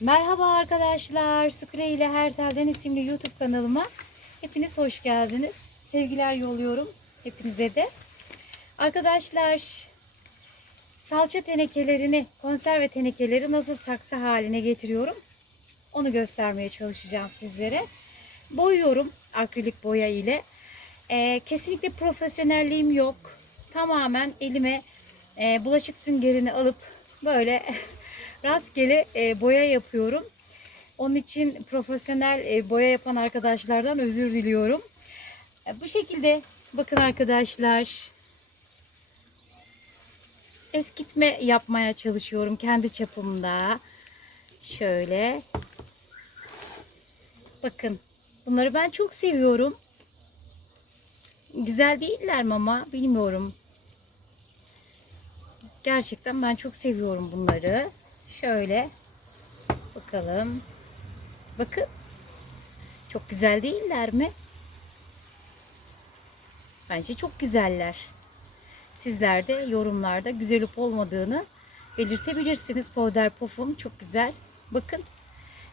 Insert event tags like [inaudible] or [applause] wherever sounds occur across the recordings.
Merhaba arkadaşlar. Sukre ile Her Telden isimli YouTube kanalıma hepiniz hoş geldiniz. Sevgiler yolluyorum hepinize de. Arkadaşlar salça tenekelerini, konserve tenekeleri nasıl saksı haline getiriyorum onu göstermeye çalışacağım sizlere. Boyuyorum akrilik boya ile. Ee, kesinlikle profesyonelliğim yok. Tamamen elime e, bulaşık süngerini alıp böyle [laughs] rastgele e, boya yapıyorum. Onun için profesyonel e, boya yapan arkadaşlardan özür diliyorum. E, bu şekilde bakın arkadaşlar. Eskitme yapmaya çalışıyorum kendi çapımda. Şöyle. Bakın. Bunları ben çok seviyorum. Güzel değiller mi ama bilmiyorum. Gerçekten ben çok seviyorum bunları. Şöyle bakalım. Bakın. Çok güzel değiller mi? Bence çok güzeller. Sizler de yorumlarda güzel olup olmadığını belirtebilirsiniz. Powder Puff'um çok güzel. Bakın.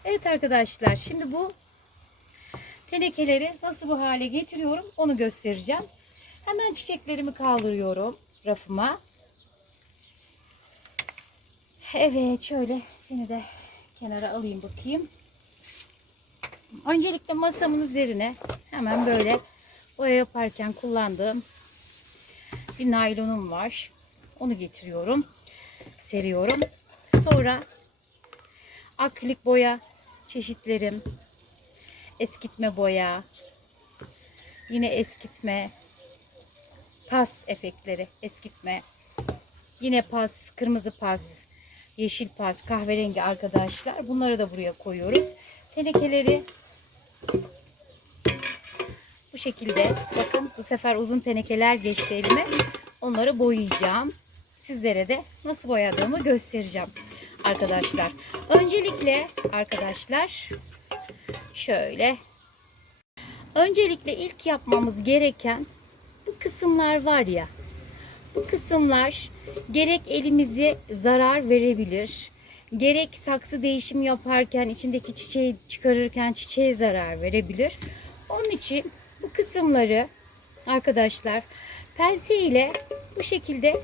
Evet arkadaşlar şimdi bu tenekeleri nasıl bu hale getiriyorum onu göstereceğim. Hemen çiçeklerimi kaldırıyorum rafıma. Evet şöyle seni de kenara alayım bakayım. Öncelikle masamın üzerine hemen böyle boya yaparken kullandığım bir naylonum var. Onu getiriyorum. Seriyorum. Sonra akrilik boya çeşitlerim. Eskitme boya. Yine eskitme. Pas efektleri. Eskitme. Yine pas. Kırmızı pas yeşil pas, kahverengi arkadaşlar. Bunları da buraya koyuyoruz. Tenekeleri bu şekilde bakın bu sefer uzun tenekeler geçti elime. Onları boyayacağım. Sizlere de nasıl boyadığımı göstereceğim arkadaşlar. Öncelikle arkadaşlar şöyle öncelikle ilk yapmamız gereken bu kısımlar var ya bu kısımlar gerek elimize zarar verebilir, gerek saksı değişim yaparken içindeki çiçeği çıkarırken çiçeğe zarar verebilir. Onun için bu kısımları arkadaşlar pense ile bu şekilde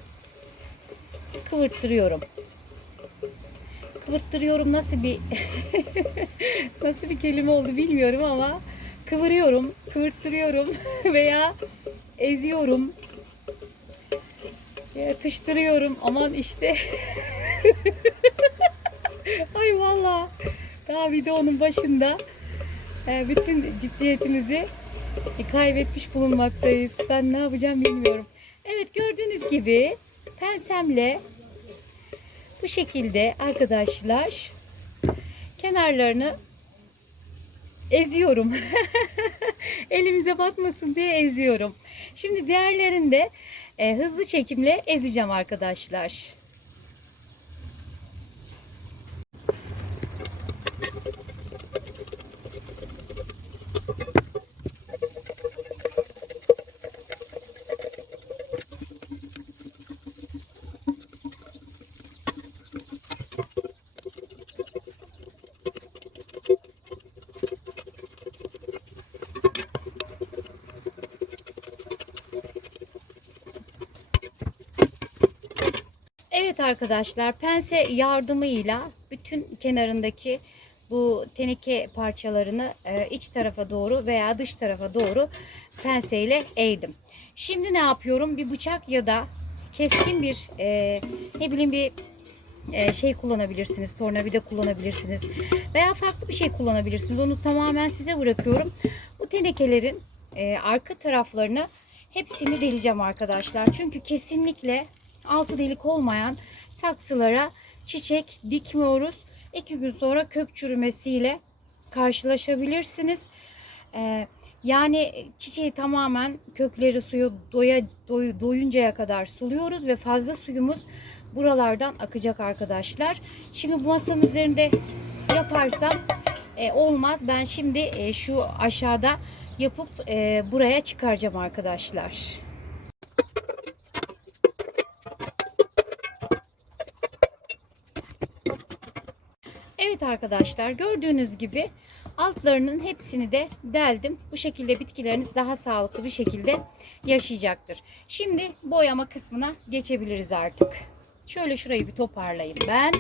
kıvırttırıyorum. Kıvırttırıyorum nasıl bir [laughs] nasıl bir kelime oldu bilmiyorum ama kıvırıyorum, kıvırttırıyorum [laughs] veya eziyorum Yatıştırıyorum. Aman işte. [laughs] Ay valla. Daha videonun başında e, bütün ciddiyetimizi kaybetmiş bulunmaktayız. Ben ne yapacağım bilmiyorum. Evet gördüğünüz gibi pensemle bu şekilde arkadaşlar kenarlarını eziyorum. [laughs] Elimize batmasın diye eziyorum. Şimdi diğerlerinde e, hızlı çekimle ezeceğim arkadaşlar. Evet arkadaşlar pense yardımıyla bütün kenarındaki bu teneke parçalarını e, iç tarafa doğru veya dış tarafa doğru penseyle eğdim. Şimdi ne yapıyorum? Bir bıçak ya da keskin bir e, ne bileyim bir e, şey kullanabilirsiniz. Tornavida kullanabilirsiniz. Veya farklı bir şey kullanabilirsiniz. Onu tamamen size bırakıyorum. Bu tenekelerin e, arka taraflarını hepsini deleceğim arkadaşlar. Çünkü kesinlikle altı delik olmayan saksılara çiçek dikmiyoruz. İki gün sonra kök çürümesiyle karşılaşabilirsiniz. Ee, yani çiçeği tamamen kökleri suyu doya, doy, doyuncaya kadar suluyoruz ve fazla suyumuz buralardan akacak arkadaşlar. Şimdi bu masanın üzerinde yaparsam e, olmaz. Ben şimdi e, şu aşağıda yapıp e, buraya çıkaracağım arkadaşlar. Evet arkadaşlar gördüğünüz gibi altlarının hepsini de deldim. Bu şekilde bitkileriniz daha sağlıklı bir şekilde yaşayacaktır. Şimdi boyama kısmına geçebiliriz artık. Şöyle şurayı bir toparlayayım ben.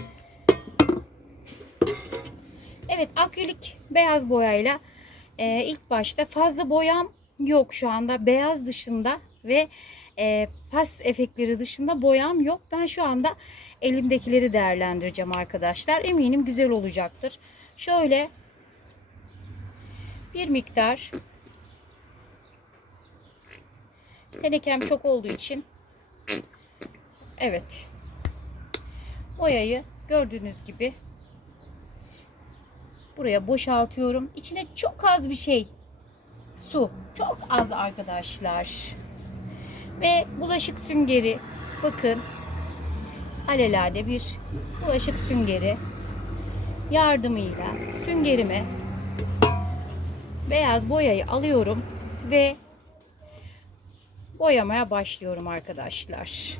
Evet akrilik beyaz boyayla e, ilk başta fazla boyam yok şu anda beyaz dışında ve e, pas efektleri dışında boyam yok. Ben şu anda elimdekileri değerlendireceğim arkadaşlar. Eminim güzel olacaktır. Şöyle bir miktar tenekem çok olduğu için evet boyayı gördüğünüz gibi buraya boşaltıyorum. İçine çok az bir şey su. Çok az arkadaşlar. Ve bulaşık süngeri bakın alelade bir bulaşık süngeri yardımıyla süngerime beyaz boyayı alıyorum ve boyamaya başlıyorum arkadaşlar.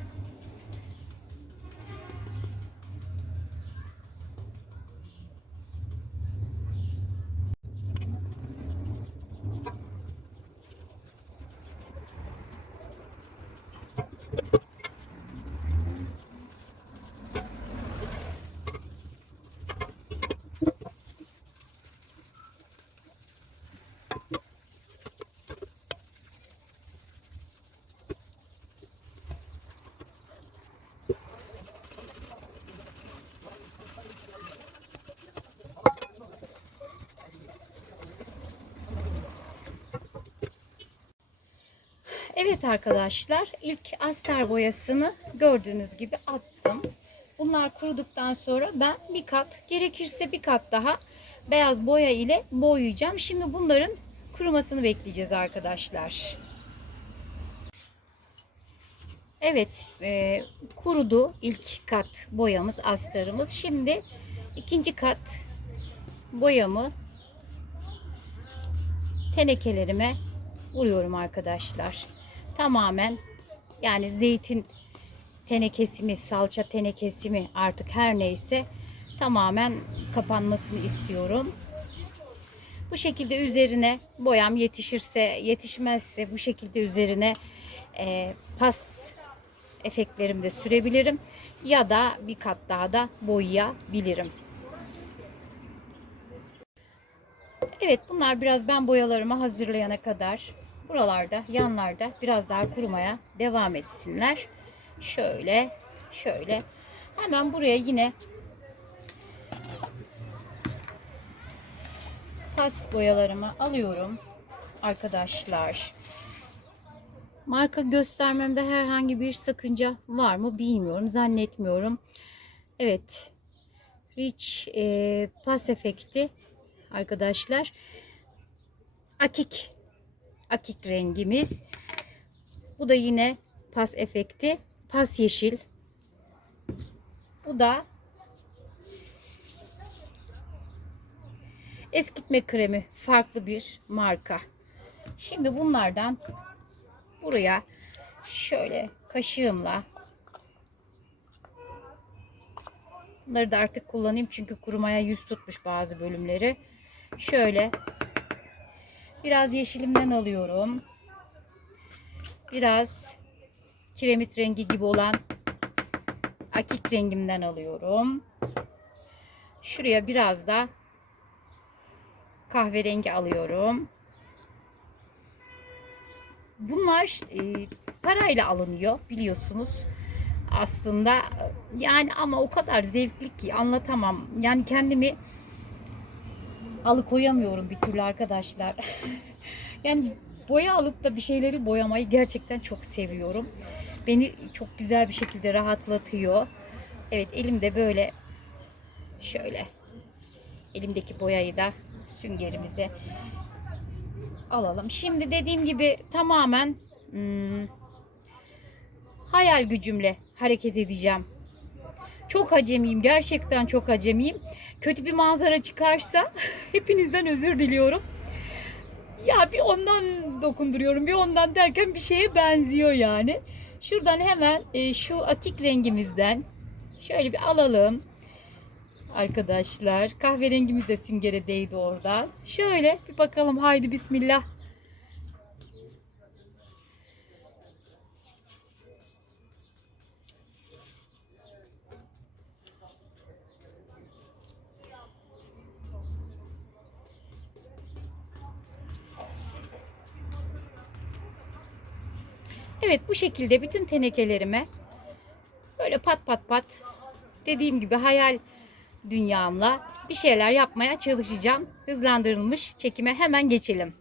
Evet arkadaşlar ilk aster boyasını gördüğünüz gibi attım. Bunlar kuruduktan sonra ben bir kat gerekirse bir kat daha beyaz boya ile boyayacağım. Şimdi bunların kurumasını bekleyeceğiz arkadaşlar. Evet e, kurudu ilk kat boyamız astarımız. Şimdi ikinci kat boyamı tenekelerime vuruyorum arkadaşlar. Tamamen yani zeytin tenekesi mi, salça tenekesi mi artık her neyse tamamen kapanmasını istiyorum. Bu şekilde üzerine boyam yetişirse, yetişmezse bu şekilde üzerine e, pas efektlerimi de sürebilirim. Ya da bir kat daha da boyayabilirim. Evet bunlar biraz ben boyalarımı hazırlayana kadar buralarda yanlarda biraz daha kurumaya devam etsinler. Şöyle şöyle hemen buraya yine pas boyalarımı alıyorum arkadaşlar. Marka göstermemde herhangi bir sakınca var mı bilmiyorum zannetmiyorum. Evet Rich e, pas efekti arkadaşlar. Akik akik rengimiz. Bu da yine pas efekti. Pas yeşil. Bu da eskitme kremi. Farklı bir marka. Şimdi bunlardan buraya şöyle kaşığımla bunları da artık kullanayım çünkü kurumaya yüz tutmuş bazı bölümleri. Şöyle biraz yeşilimden alıyorum. Biraz kiremit rengi gibi olan akik rengimden alıyorum. Şuraya biraz da kahverengi alıyorum. Bunlar e, parayla alınıyor biliyorsunuz. Aslında yani ama o kadar zevkli ki anlatamam. Yani kendimi alıkoyamıyorum bir türlü arkadaşlar. [laughs] yani boya alıp da bir şeyleri boyamayı gerçekten çok seviyorum. Beni çok güzel bir şekilde rahatlatıyor. Evet elimde böyle şöyle elimdeki boyayı da süngerimize alalım. Şimdi dediğim gibi tamamen hmm, hayal gücümle hareket edeceğim. Çok acemiyim. Gerçekten çok acemiyim. Kötü bir manzara çıkarsa [laughs] hepinizden özür diliyorum. Ya bir ondan dokunduruyorum, bir ondan derken bir şeye benziyor yani. Şuradan hemen e, şu akik rengimizden şöyle bir alalım. arkadaşlar. Kahverengimiz de süngere değdi oradan. Şöyle bir bakalım haydi bismillah. Evet bu şekilde bütün tenekelerime böyle pat pat pat dediğim gibi hayal dünyamla bir şeyler yapmaya çalışacağım. Hızlandırılmış çekime hemen geçelim.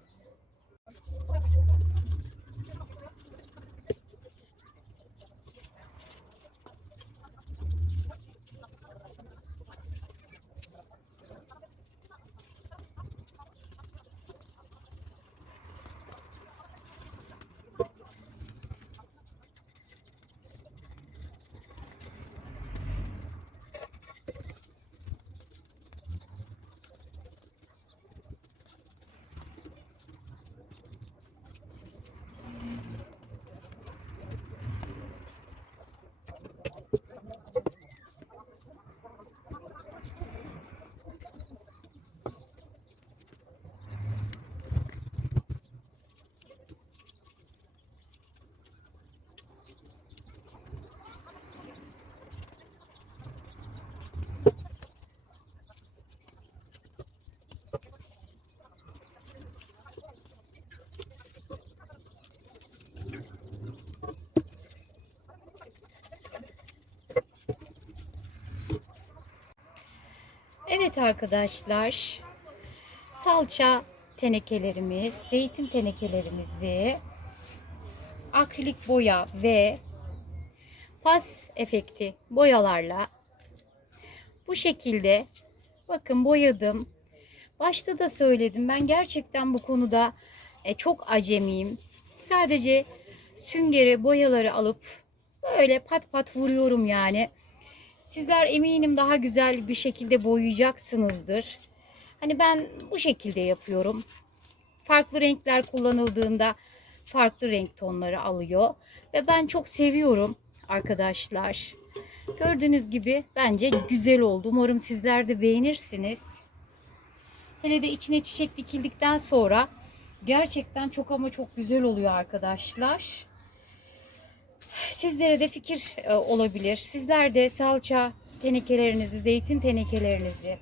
Evet arkadaşlar. Salça tenekelerimiz, zeytin tenekelerimizi akrilik boya ve pas efekti boyalarla bu şekilde bakın boyadım. Başta da söyledim. Ben gerçekten bu konuda e, çok acemiyim. Sadece süngeri boyaları alıp böyle pat pat vuruyorum yani. Sizler eminim daha güzel bir şekilde boyayacaksınızdır. Hani ben bu şekilde yapıyorum. Farklı renkler kullanıldığında farklı renk tonları alıyor. Ve ben çok seviyorum arkadaşlar. Gördüğünüz gibi bence güzel oldu. Umarım sizler de beğenirsiniz. Hele de içine çiçek dikildikten sonra gerçekten çok ama çok güzel oluyor arkadaşlar. Sizlere de fikir e, olabilir. Sizler de salça tenekelerinizi, zeytin tenekelerinizi,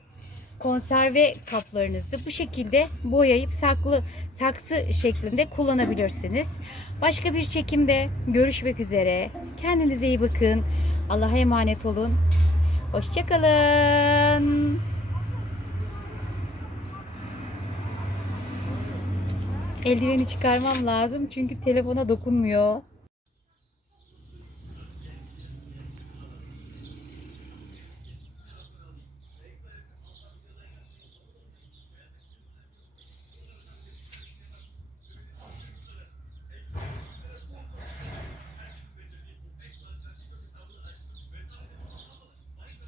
konserve kaplarınızı bu şekilde boyayıp saklı saksı şeklinde kullanabilirsiniz. Başka bir çekimde görüşmek üzere. Kendinize iyi bakın. Allah'a emanet olun. Hoşçakalın. Eldiveni çıkarmam lazım çünkü telefona dokunmuyor.